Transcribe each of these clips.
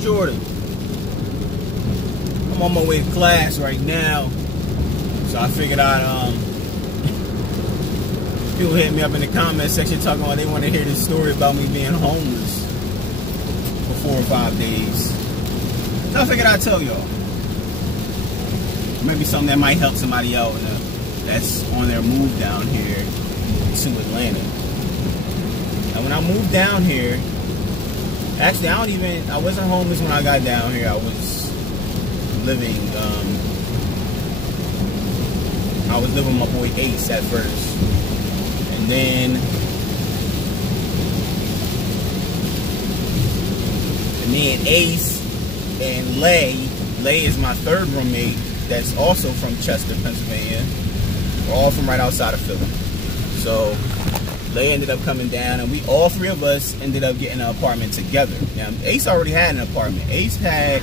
Jordan. I'm on my way to class right now, so I figured I'd people hit me up in the comment section talking about they want to hear this story about me being homeless for 4 or 5 days. So I figured I'd tell y'all. Maybe something that might help somebody out that's on their move down here to Atlanta. And when I moved down here, actually I wasn't homeless when I got down here. I was living with my boy Ace at first. And then Ace and Lay is my third roommate that's also from Chester, Pennsylvania. We're all from right outside of Philly. So Lay ended up coming down, and all three of us ended up getting an apartment together. Now, Ace already had an apartment. Ace had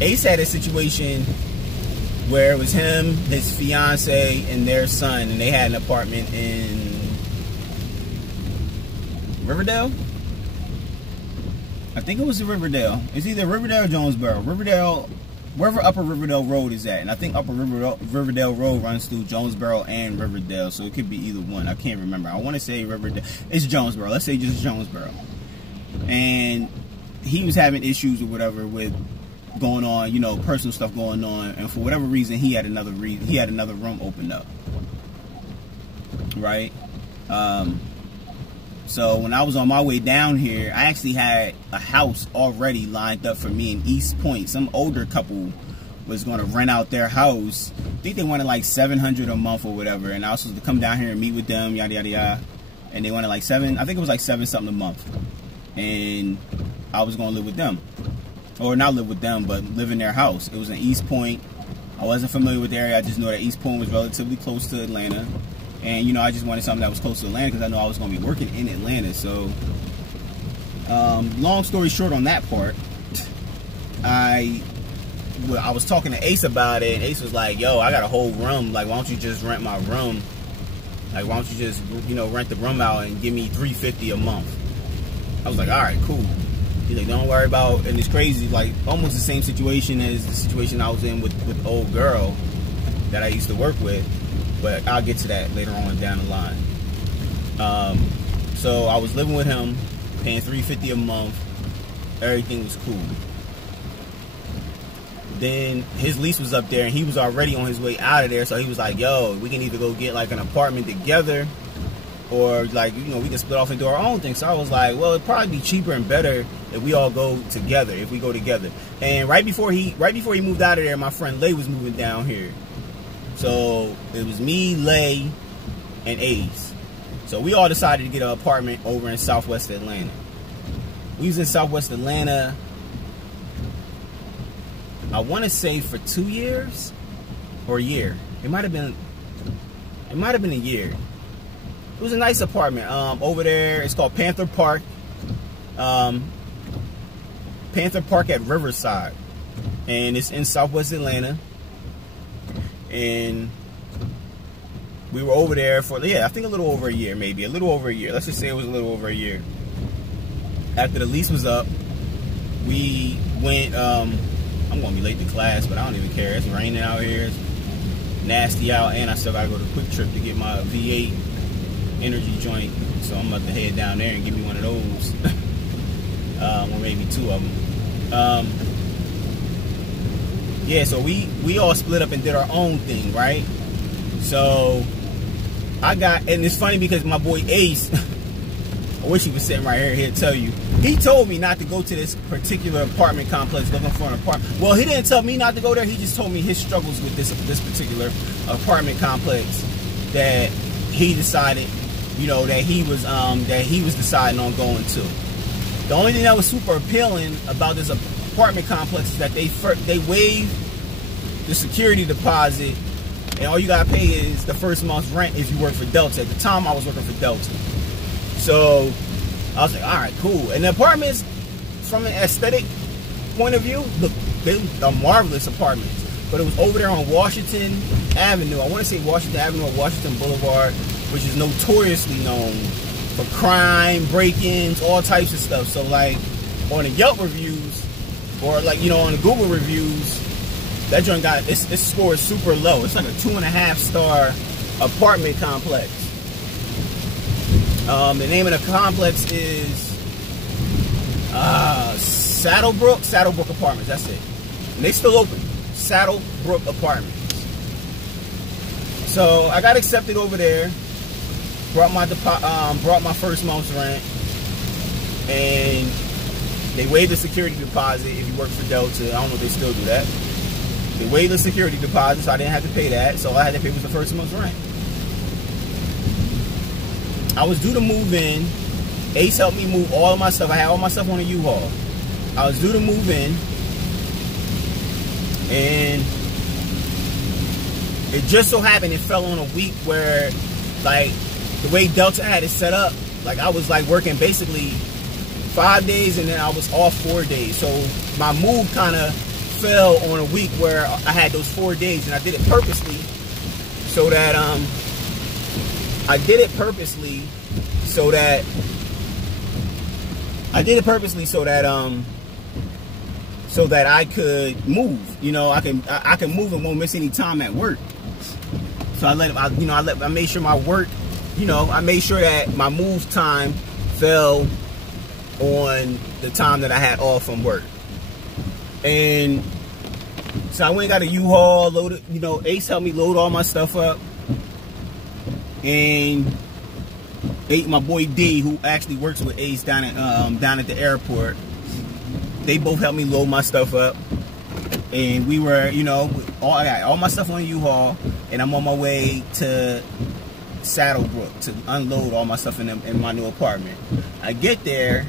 a situation where it was him, his fiance, and their son, and they had an apartment in Riverdale? I think it was Riverdale. It's either Riverdale or Jonesboro. Riverdale, wherever Upper Riverdale Road is at. And I think Upper Riverdale Road runs through Jonesboro and Riverdale. So it could be either one. I can't remember. I want to say Riverdale. It's Jonesboro. Let's say just Jonesboro. And he was having issues or whatever with going on, personal stuff going on. And for whatever reason, he had another room opened up. Right? So when I was on my way down here, I actually had a house already lined up for me in East Point. Some older couple was going to rent out their house. I think they wanted like $700 a month or whatever. And I was supposed to come down here and meet with them, yada, yada, yada. And they wanted like I think it was like $7 something a month. And I was going to live with them. Or not live with them, but live in their house. It was in East Point. I wasn't familiar with the area. I just knew that East Point was relatively close to Atlanta. And, I just wanted something that was close to Atlanta because I know I was going to be working in Atlanta. So, long story short on that part, I was talking to Ace about it, and Ace was like, yo, I got a whole room. Like, why don't you just rent my room? Like, why don't you just, rent the room out and give me $350 a month? I was like, all right, cool. He's like, don't worry about, and it's crazy, like, almost the same situation as the situation I was in with old girl that I used to work with. But I'll get to that later on down the line. So I was living with him, paying $350 a month. Everything was cool. Then his lease was up there, and he was already on his way out of there. So he was like, yo, we can either go get like an apartment together, or like, we can split off and do our own thing. So I was like, well, it'd probably be cheaper and better if we all go together, if we go together. And right before he moved out of there, my friend Lay was moving down here. So it was me, Lay, and Ace. So we all decided to get an apartment over in Southwest Atlanta. We was in Southwest Atlanta, I want to say for 2 years or a year. It might have been a year. It was a nice apartment over there. It's called Panther Park. Panther Park at Riverside, and it's in Southwest Atlanta. And we were over there for, I think a little over a year, maybe. A little over a year. Let's just say it was a little over a year. After the lease was up, we went, I'm going to be late to class, but I don't even care. It's raining out here. It's nasty out, and I still got to go to Quick Trip to get my V8 energy joint. So I'm about to head down there and give me one of those. Or maybe 2 of them. Yeah, so we all split up and did our own thing, right? So and it's funny because my boy Ace, I wish he was sitting right here, he'll tell you. He told me not to go to this particular apartment complex looking for an apartment. Well, he didn't tell me not to go there. He just told me his struggles with this particular apartment complex that he decided, that he was deciding on going to. The only thing that was super appealing about this apartment complex is that they waive the security deposit, and all you gotta pay is the first month's rent if you work for Delta. At the time, I was working for Delta, so I was like, all right, cool. And the apartments, from an aesthetic point of view, look, they're marvelous apartments. But it was over there on Washington Avenue. I want to say Washington Avenue or Washington Boulevard, which is notoriously known for crime, break-ins, all types of stuff. So like on the Yelp reviews, or like, you know, on the Google reviews, that joint got, its score is super low. It's like a 2.5 star apartment complex. The name of the complex is Saddlebrook Apartments. That's it. And they still open. Saddlebrook Apartments. So I got accepted over there. Brought my first month's rent, and they waived the security deposit if you work for Delta. I don't know if they still do that. They waived the security deposit, so I didn't have to pay that. So all I had to pay was the first month's rent. I was due to move in. Ace helped me move all of my stuff. I had all my stuff on a U-Haul. I was due to move in, and it just so happened it fell on a week where, like, the way Delta had it set up, like, I was like working basically 5 days and then I was off 4 days. So my move kind of fell on a week where I had those 4 days, and I did it purposely so that so that I could move. You know, I can move and won't miss any time at work. So I made sure my work, you know, I made sure that my move time fell on the time that I had off from work. And so I went and got a U-Haul, loaded, you know, Ace helped me load all my stuff up. And my boy D, who actually works with Ace down at the airport, they both helped me load my stuff up. And we were, you know, I got all my stuff on U-Haul, and I'm on my way to Saddlebrook to unload all my stuff in my new apartment. I get there,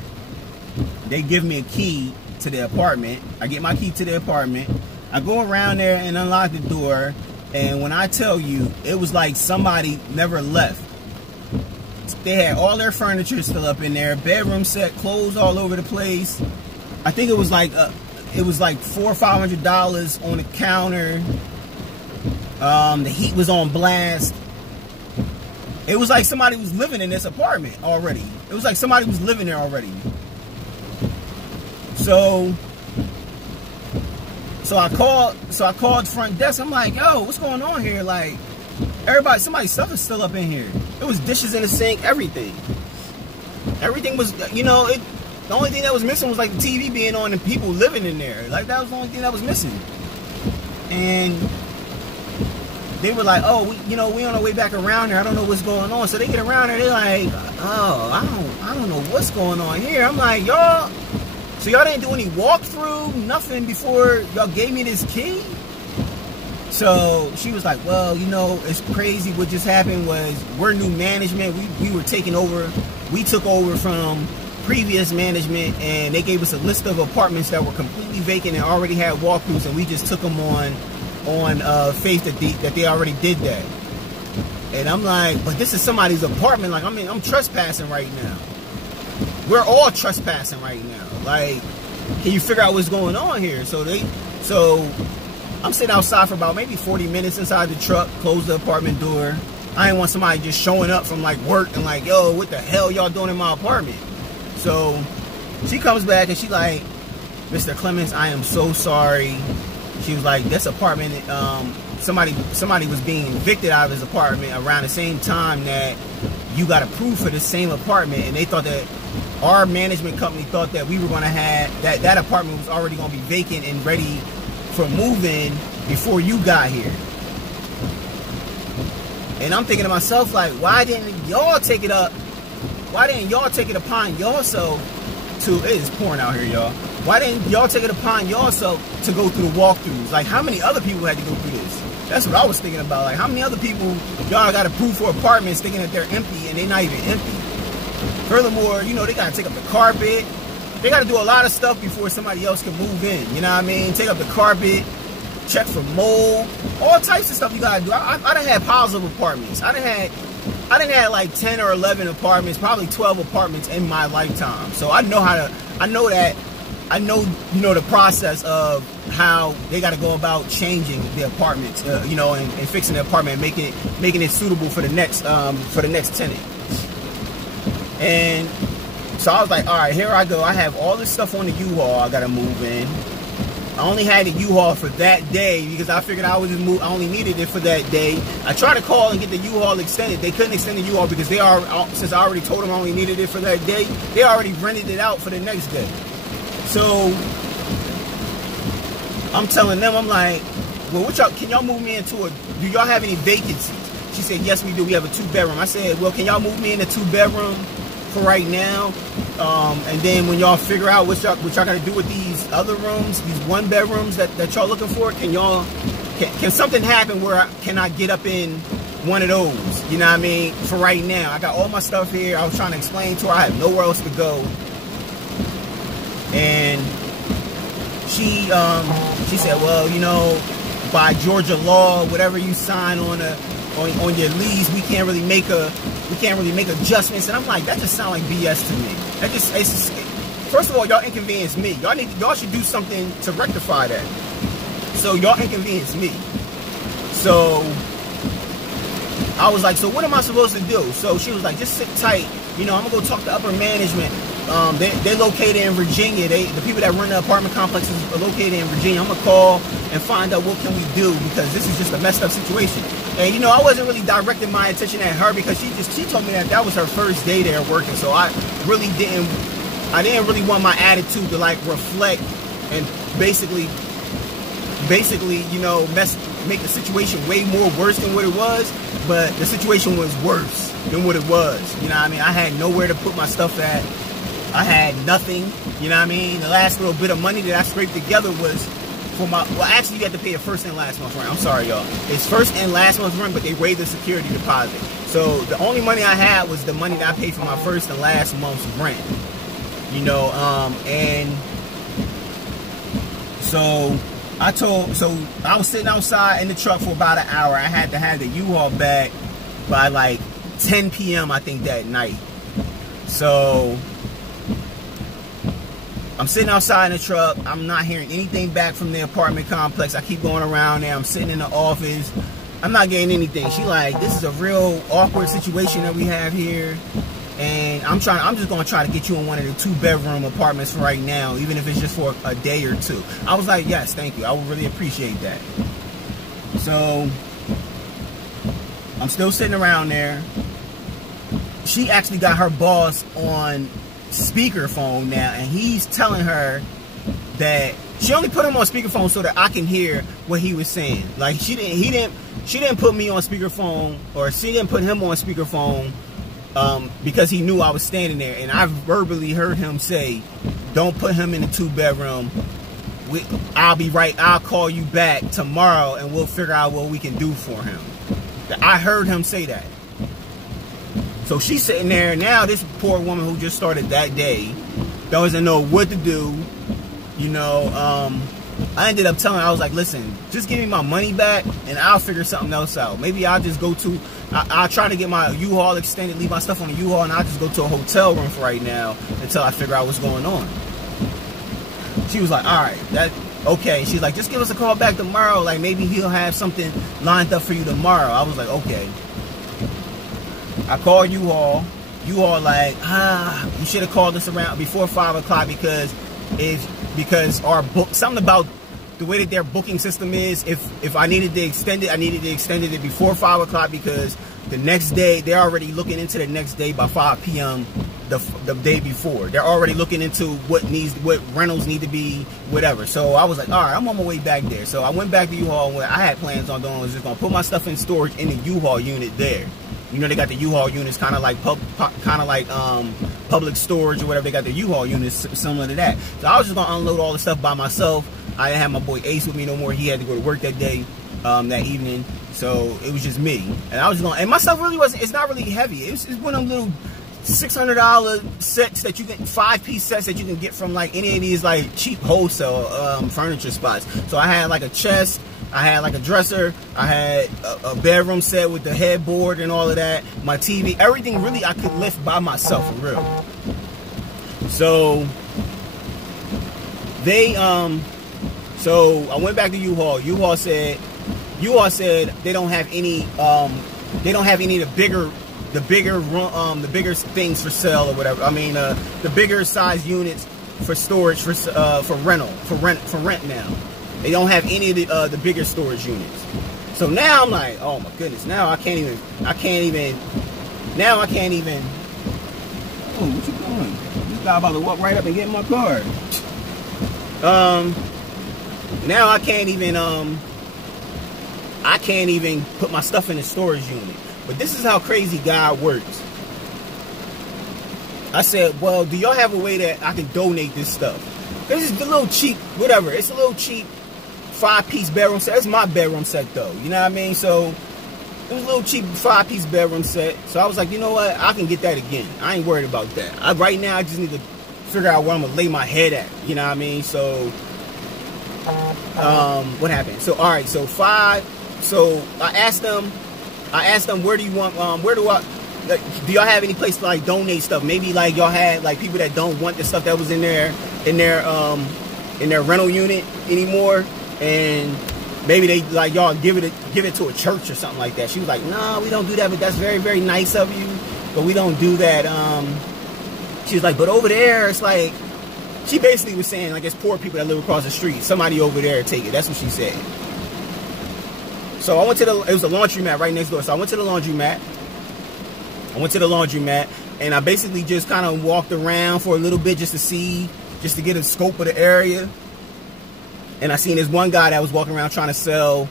they give me a key to the apartment. I get my key to the apartment. I go around there and unlock the door, and when I tell you, it was like somebody never left. They had all their furniture still up in there, bedroom set, clothes all over the place. I think it was like $400 or $500 on the counter. The heat was on blast. It was like somebody was living in this apartment already. It was like somebody was living there already. So I called front desk. I'm like, yo, what's going on here? Like, somebody's stuff is still up in here. It was dishes in the sink, everything. Everything was, you know, the only thing that was missing was like the TV being on and people living in there. Like, that was the only thing that was missing. And they were like, oh, we on our way back around here. I don't know what's going on. So they get around there, they're like, oh, I don't know what's going on here. I'm like, y'all, so y'all didn't do any walkthrough, nothing before y'all gave me this key? So she was like, well, you know, it's crazy. What just happened was we're new management. We were taking over. We took over from previous management, and they gave us a list of apartments that were completely vacant and already had walkthroughs, and we just took them on faith that they already did that. And I'm like, but this is somebody's apartment. Like, I mean, I'm trespassing right now. We're all trespassing right now. Like, can you figure out what's going on here? So I'm sitting outside for about maybe 40 minutes inside the truck, close the apartment door. I didn't want somebody just showing up from like work and like, yo, what the hell y'all doing in my apartment? So she comes back and she like, Mr. Clemens, I am so sorry. She was like, this apartment, somebody was being evicted out of his apartment around the same time that you got approved for the same apartment, and they thought that our management company thought that we were going to have that apartment was already going to be vacant and ready for moving before you got here. And I'm thinking to myself, like, why didn't y'all take it up? Why didn't y'all take it upon yourself to, it is pouring out here, y'all. Why didn't y'all take it upon yourself to go through the walkthroughs? Like, how many other people had to go through this? That's what I was thinking about. Like, how many other people y'all got approved for apartments thinking that they're empty and they're not even empty? Furthermore, you know, they got to take up the carpet. They got to do a lot of stuff before somebody else can move in. You know what I mean? Take up the carpet, check for mold, all types of stuff you got to do. I done had piles of apartments. I done had like 10 or 11 apartments, probably 12 apartments in my lifetime. So I know the process of how they got to go about changing the apartments, you know, and fixing the apartment, and making it suitable for the next tenant. And so I was like, all right, here I go. I have all this stuff on the U-Haul I got to move in. I only had the U-Haul for that day because I figured I only needed it for that day. I tried to call and get the U-Haul extended. They couldn't extend the U-Haul because since I already told them I only needed it for that day, they already rented it out for the next day. So I'm telling them, I'm like, well, can y'all move me into do y'all have any vacancies? She said, yes, we do. We have a 2-bedroom. I said, well, can y'all move me in a 2-bedroom for right now? And then when y'all figure out what y'all got to do with these other rooms, these 1-bedrooms that y'all looking for, can something happen where can I get up in one of those? You know what I mean? For right now, I got all my stuff here. I was trying to explain to her I have nowhere else to go. And she said, well, you know, by Georgia law, whatever you sign on your lease, we can't really make adjustments. And I'm like, that just sounds like BS to me. First of all, y'all inconvenience me. Y'all should do something to rectify that. So y'all inconvenience me. So I was like, so what am I supposed to do? So she was like, just sit tight. You know, I'm gonna go talk to upper management. They're located in Virginia. The people that run the apartment complexes are located in Virginia. I'm gonna call and find out what can we do, because this is just a messed up situation. And you know, I wasn't really directing my attention at her because she told me that was her first day there working. So I didn't really want my attitude to like reflect and basically, you know, make the situation way more worse than what it was. But the situation was worse than what it was. You know what I mean? I had nowhere to put my stuff at. I had nothing. You know what I mean? The last little bit of money that I scraped together was for actually you have to pay a first and last month's rent. I'm sorry, y'all. It's first and last month's rent, but they waived the security deposit. So the only money I had was the money that I paid for my first and last month's rent. You know, and so I was sitting outside in the truck for about an hour. I had to have the U-Haul back by like 10 p.m. I think that night. So I'm sitting outside in the truck. I'm not hearing anything back from the apartment complex. I keep going around there. I'm sitting in the office. I'm not getting anything. She like, this is a real awkward situation that we have here. And I'm just going to try to get you in one of the 2-bedroom apartments for right now, even if it's just for a day or two. I was like, yes, thank you. I would really appreciate that. So I'm still sitting around there. She actually got her boss on speakerphone now, and he's telling her that she only put him on speakerphone so that I can hear what he was saying. Like she didn't put me on speakerphone, or she didn't put him on speakerphone because he knew I was standing there. And I verbally heard him say, don't put him in the 2-bedroom. I'll call you back tomorrow and we'll figure out what we can do for him. I heard him say that. So she's sitting there now. This poor woman who just started that day doesn't know what to do. You know, I ended up telling her, I was like, listen, just give me my money back and I'll figure something else out. Maybe I'll just I'll try to get my U-Haul extended, leave my stuff on the U-Haul, and I'll just go to a hotel room for right now until I figure out what's going on. She was like, all right, okay. She's like, just give us a call back tomorrow. Like, maybe he'll have something lined up for you tomorrow. I was like, okay. I called U-Haul. U-Haul like, you should have called us around before 5 o'clock because our book, something about the way that their booking system is, if I needed to extend it, I needed to extend it before 5 o'clock because the next day, they're already looking into the next day by 5 p.m. the day before. They're already looking into what rentals need to be, whatever. So I was like, all right, I'm on my way back there. So I went back to U-Haul, and what I had plans on doing was just going to put my stuff in storage in the U-Haul unit there. You know, they got the U-Haul units kind of like public storage or whatever. They got the U-Haul units similar to that. So I was just going to unload all the stuff by myself. I didn't have my boy Ace with me no more. He had to go to work that day, that evening. So it was just me. And I was just going, and my stuff really wasn't, it's not really heavy. It's one of them little $600 sets that you get, 5-piece sets that you can get from like any of these like cheap wholesale furniture spots. So I had like a chest, I had like a dresser, I had a bedroom set with the headboard and all of that, my TV, everything really I could lift by myself, for real. So so I went back to U-Haul. U-Haul said they don't have any of the bigger things for sale or whatever. I mean, the bigger size units for storage for rent now. They don't have any of the bigger storage units. So now I'm like, oh my goodness, now I can't even. Oh, what you doing? This guy about to walk right up and get in my car. Now I can't even put my stuff in the storage unit. But this is how crazy God works. I said, well, do y'all have a way that I can donate this stuff? This is a little cheap, whatever. It's a little cheap 5-piece bedroom set. It's my bedroom set though. You know what I mean? So it was a little cheap 5-piece bedroom set. So I was like, you know what? I can get that again. I ain't worried about that. Right now, I just need to figure out where I'm gonna lay my head at. You know what I mean? So what happened? So all right, so 5. So I asked them, where do you want? Do y'all have any place to like donate stuff? Maybe like y'all had like people that don't want the stuff that was in their rental unit anymore, and maybe they like y'all give it to a church or something like that. She was like, no, we don't do that, but that's very, very nice of you, but we don't do that. She was like, but over there, it's like, she basically was saying like it's poor people that live across the street. Somebody over there take it. That's what she said. So I went to it was a laundromat right next door. So I went to the laundromat. And I basically just kind of walked around for a little bit just to get a scope of the area. And I seen this one guy that was walking around trying to sell,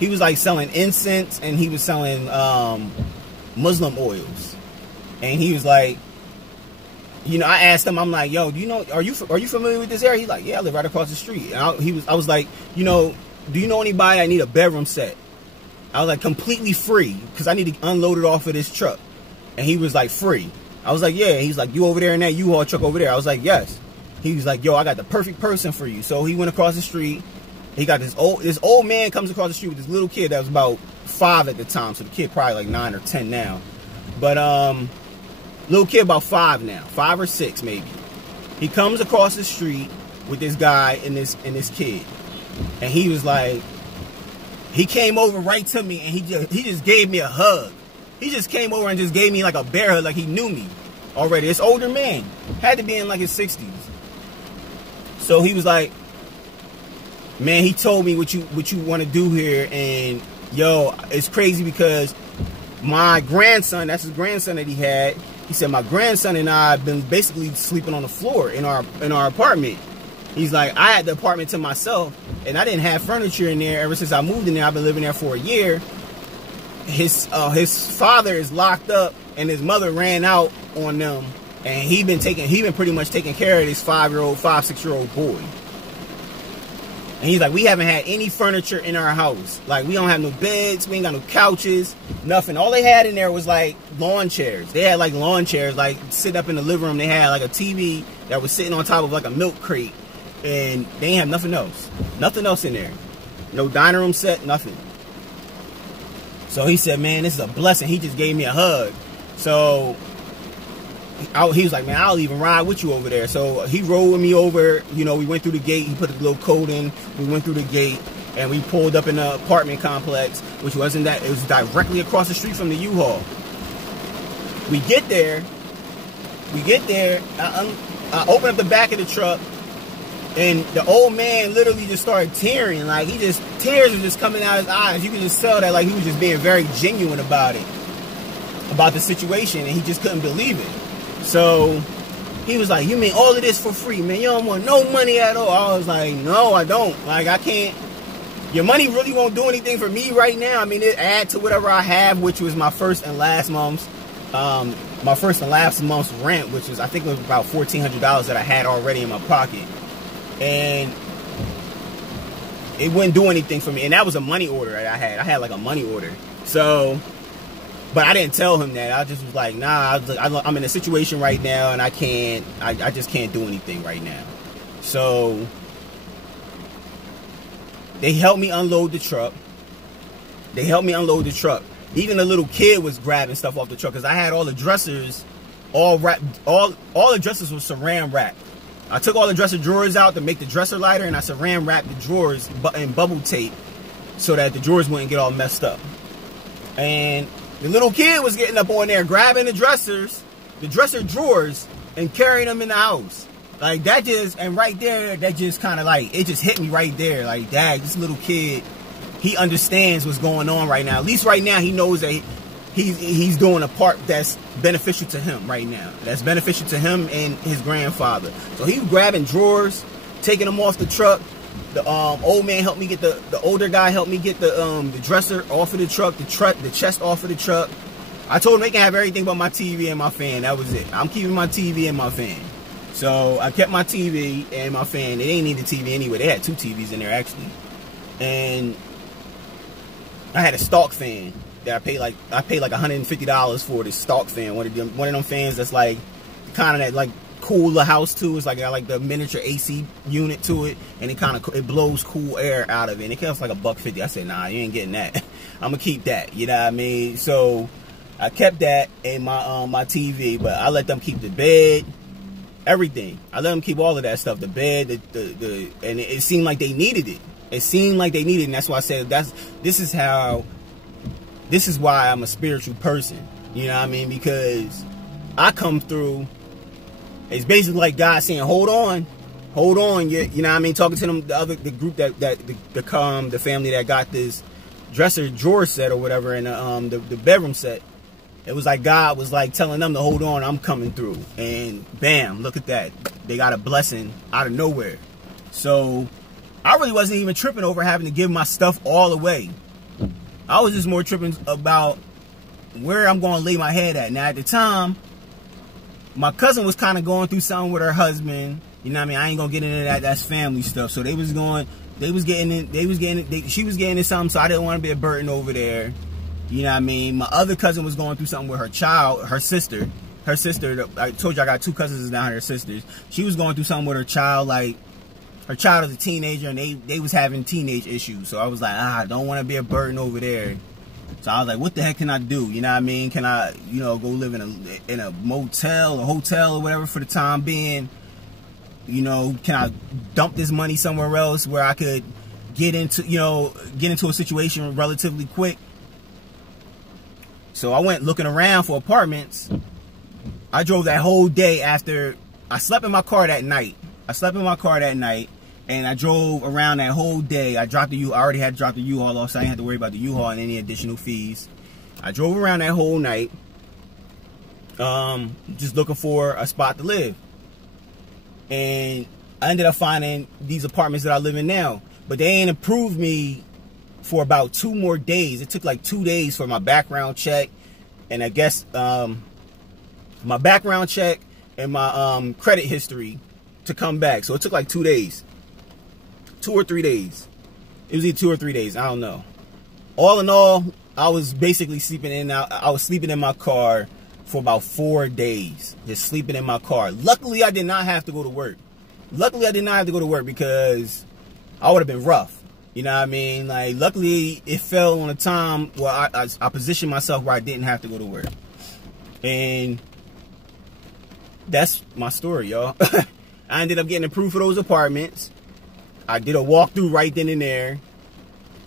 he was like selling incense and he was selling Muslim oils. And he was like, you know, I asked him, I'm like, yo, do you know, are you familiar with this area? He's like, yeah, I live right across the street. And I was like, you know, do you know anybody? I need a bedroom set. I was like, completely free, because I need to unload it off of this truck. And he was like, free. I was like, yeah. He's like, you over there in that U-Haul truck over there? I was like, yes. He was like, yo, I got the perfect person for you. So he went across the street. He got this old man comes across the street with this little kid that was about 5 at the time. So the kid probably like 9 or 10 now. But little kid about 5 now, 5 or 6 maybe. He comes across the street with this guy and this kid. And he was like, he came over right to me and he just gave me a hug. He just came over and just gave me like a bear hug, like he knew me already. This older man had to be in like his 60s. So he was like, man, he told me what you want to do here, and yo, it's crazy because my grandson, that's his grandson that he had. He said my grandson and I have been basically sleeping on the floor in our apartment. He's like, I had the apartment to myself, and I didn't have furniture in there ever since I moved in there. I've been living there for a year. His father is locked up, and his mother ran out on them, and he been pretty much taking care of this 6-year-old boy. And he's like, we haven't had any furniture in our house. Like, we don't have no beds, we ain't got no couches, nothing. All they had in there was like lawn chairs. They had like lawn chairs, like sitting up in the living room. They had like a TV that was sitting on top of like a milk crate, and they ain't have nothing else. Nothing else in there. No dining room set, nothing. So he said, man, this is a blessing. He just gave me a hug. So he was like, man, I'll even ride with you over there. So he rode with me over. You know, we went through the gate. He put a little coat in. We went through the gate, and we pulled up in the apartment complex, which wasn't that. It was directly across the street from the U-Haul. We get there. I open up the back of the truck, and the old man literally just started tearing. Like, tears were just coming out of his eyes. You could just tell that, like, he was just being very genuine about it, about the situation, and he just couldn't believe it. So he was like, you mean all of this for free, man? You don't want no money at all? I was like, no, I don't. Like, I can't. Your money really won't do anything for me right now. I mean, it add to whatever I have, which was my first and last month's rent, which was, I think it was about $1,400 that I had already in my pocket. And it wouldn't do anything for me. And that was a money order that I had. I had like a money order. So, but I didn't tell him that. I just was like, nah, I'm in a situation right now, and I just can't do anything right now. So they helped me unload the truck. Even the little kid was grabbing stuff off the truck, because I had all the dressers all wrapped. All the dressers were saran wrapped. I took all the dresser drawers out to make the dresser lighter, and I saran wrapped the drawers in bubble tape so that the drawers wouldn't get all messed up. And the little kid was getting up on there, grabbing the dresser drawers, and carrying them in the house. Like, that just, and right there, that just kind of like, it just hit me right there. Like, dad, this little kid, he understands what's going on right now. At least right now, he knows that he's doing a part that's beneficial to him right now. That's beneficial to him and his grandfather. So he was grabbing drawers, taking them off the truck. The old man helped me get the older guy helped me get the dresser off of the truck, the chest off of the truck. I told him they can have everything but my TV and my fan. That was it. I'm keeping my TV and my fan. So I kept my TV and my fan. They didn't need the TV anyway. They had 2 TVs in there actually. And I had a stock fan that I paid like $150 for, this stock fan. One of them fans that's like kind of that like cool the house too. It's like got like the miniature AC unit to it, and it blows cool air out of it. And it costs like $150. I said, nah, you ain't getting that. I'm gonna keep that. You know what I mean? So I kept that and my TV, but I let them keep the bed, everything. I let them keep all of that stuff, the bed, and it seemed like they needed it. It seemed like they needed it, and that's why I said this is why I'm a spiritual person. You know what I mean? Because I come through. It's basically like God saying, hold on. You know what I mean? Talking to them, the group the family that got this dresser drawer set or whatever, and the bedroom set. It was like God was like telling them to hold on, I'm coming through. And bam, look at that. They got a blessing out of nowhere. So I really wasn't even tripping over having to give my stuff all away. I was just more tripping about where I'm going to lay my head at. Now at the time, my cousin was kind of going through something with her husband. You know what I mean? I ain't going to get into that. That's family stuff. So she was getting into something, so I didn't want to be a burden over there. You know what I mean? My other cousin was going through something with her sister. I told you I got 2 cousins now, her sisters. She was going through something with her child, like her child is a teenager, and they was having teenage issues. So I was like, I don't want to be a burden over there. So I was like, what the heck can I do? You know what I mean? Can I, go live in a motel, a hotel or whatever for the time being? Can I dump this money somewhere else where I could get into a situation relatively quick? So I went looking around for apartments. I drove that whole day after I slept in my car that night. And I drove around that whole day. I already had dropped the U-Haul off, so I didn't have to worry about the U-Haul and any additional fees. I drove around that whole night, just looking for a spot to live. And I ended up finding these apartments that I live in now. But they ain't approved me for about 2 more days. It took like 2 days for my background check. And I guess my background check and my credit history to come back. So it took like 2 days. 2 or 3 days. It was either 2 or 3 days. I don't know. All in all, I was basically sleeping in. I was sleeping in my car for about 4 days. Just sleeping in my car. Luckily, I did not have to go to work. Because I would have been rough. You know what I mean? Like, luckily, it fell on a time where I positioned myself where I didn't have to go to work. And that's my story, y'all. I ended up getting approved for those apartments. I did a walkthrough right then and there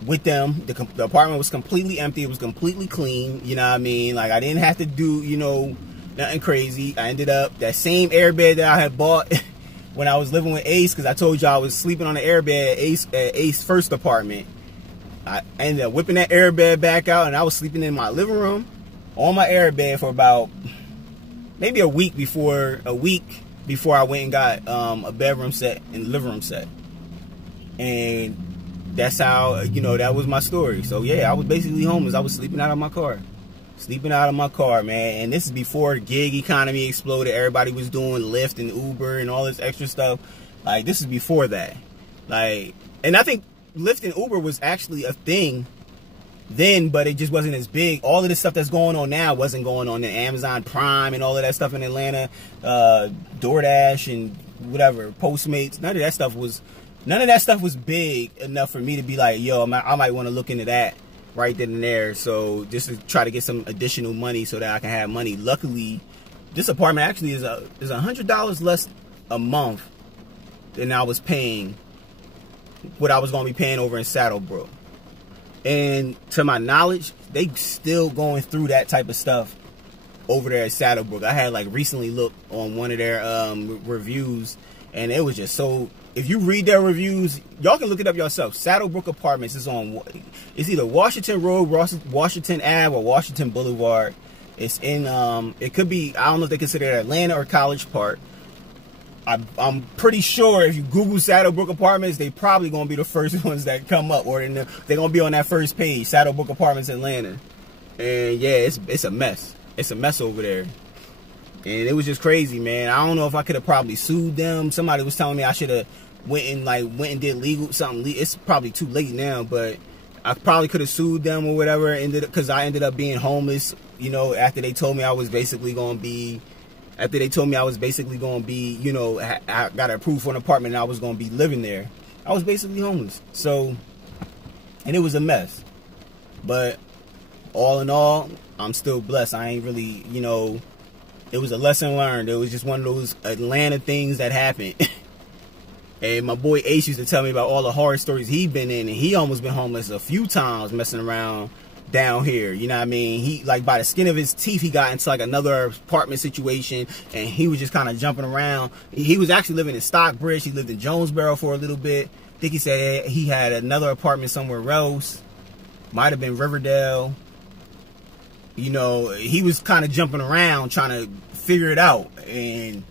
with them. The apartment was completely empty. It was completely clean. You know what I mean? Like, I didn't have to do, nothing crazy. I ended up, that same airbed that I had bought when I was living with Ace, because I told you I was sleeping on the airbed at Ace's first apartment. I ended up whipping that airbed back out, and I was sleeping in my living room on my airbed for about maybe a week before I went and got a bedroom set and living room set. And that's how, that was my story. So yeah, I was basically homeless. I was sleeping out of my car. Man. And this is before the gig economy exploded. Everybody was doing Lyft and Uber and all this extra stuff. Like, this is before that. Like, and I think Lyft and Uber was actually a thing then, but it just wasn't as big. All of the stuff that's going on now wasn't going on in Amazon Prime and all of that stuff in Atlanta. DoorDash and whatever, Postmates. None of that stuff was big enough for me to be like, yo, I might want to look into that right then and there. So just to try to get some additional money so that I can have money. Luckily, this apartment actually is $100 less a month than I was paying, what I was going to be paying over in Saddlebrook. And to my knowledge, they still going through that type of stuff over there at Saddlebrook. I had like recently looked on one of their reviews, And it was just so, if you read their reviews, y'all can look it up yourself. Saddlebrook Apartments is on, it's either Washington Road, Washington Ave, or Washington Boulevard. It's in, it could be, I don't know if they consider it Atlanta or College Park. I'm pretty sure if you Google Saddlebrook Apartments, they probably going to be the first ones that come up, or they're going to be on that first page, Saddlebrook Apartments Atlanta. And yeah, it's a mess. It's a mess over there. And it was just crazy, man. I don't know if I could have probably sued them. Somebody was telling me I should have went and did legal something. It's probably too late now, but I probably could have sued them or whatever. Because I ended up being homeless, you know, after they told me I was basically going to be, you know, I got approved for an apartment and I was going to be living there. I was basically homeless. So, and it was a mess. But all in all, I'm still blessed. I ain't really, you know, it was a lesson learned. It was just one of those Atlanta things that happened. And my boy Ace used to tell me about all the horror stories he'd been in. And he almost been homeless a few times messing around down here. You know what I mean? He, like, by the skin of his teeth, he got into, like, another apartment situation. And he was just kind of jumping around. He was actually living in Stockbridge. He lived in Jonesboro for a little bit. I think he said he had another apartment somewhere else. Might have been Riverdale. You know, he was kind of jumping around trying to figure it out, and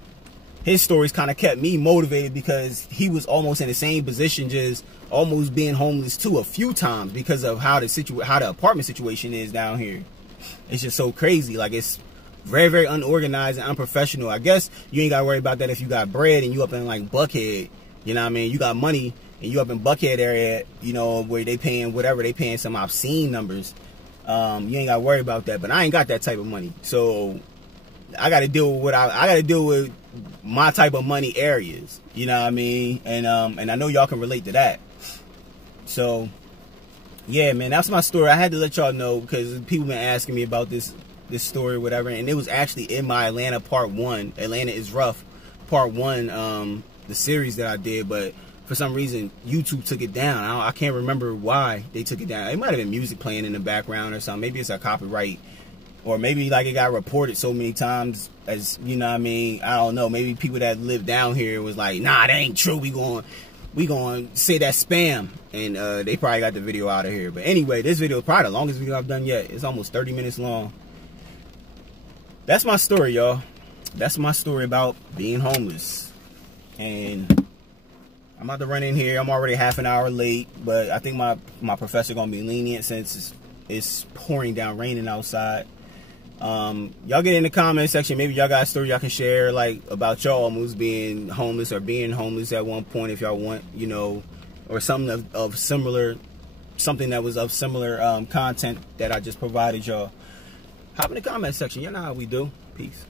his stories kind of kept me motivated because he was almost in the same position, just almost being homeless too a few times because of how the apartment situation is down here. It's just so crazy. Like, it's very, very unorganized and unprofessional. I guess you ain't got to worry about that if you got bread and you up in, like, Buckhead. You know what I mean? You got money and you up in Buckhead area, you know, where they paying whatever, they paying some obscene numbers. You ain't got to worry about that, but I ain't got that type of money. So I got to deal with I got to deal with my type of money areas. You know what I mean? And I know y'all can relate to that. So yeah, man, that's my story. I had to let y'all know because people been asking me about this story or whatever, and it was actually in my Atlanta Part 1. Atlanta is Rough Part 1, the series that I did, but for some reason, YouTube took it down. I can't remember why they took it down. It might have been music playing in the background or something. Maybe it's a copyright. Or maybe, like, it got reported so many times as, you know what I mean? I don't know. Maybe people that live down here was like, nah, that ain't true. We going to say that spam. And they probably got the video out of here. But anyway, this video is probably the longest video I've done yet. It's almost 30 minutes long. That's my story, y'all. That's my story about being homeless. And I'm about to run in here. I'm already half an hour late, but I think my professor gonna be lenient since it's pouring down, raining outside. Y'all get in the comment section. Maybe y'all got a story y'all can share, like, about y'all almost being homeless or being homeless at one point, if y'all want, you know, or something of similar, something that was of similar content that I just provided y'all. Hop in the comment section. You know how we do. Peace.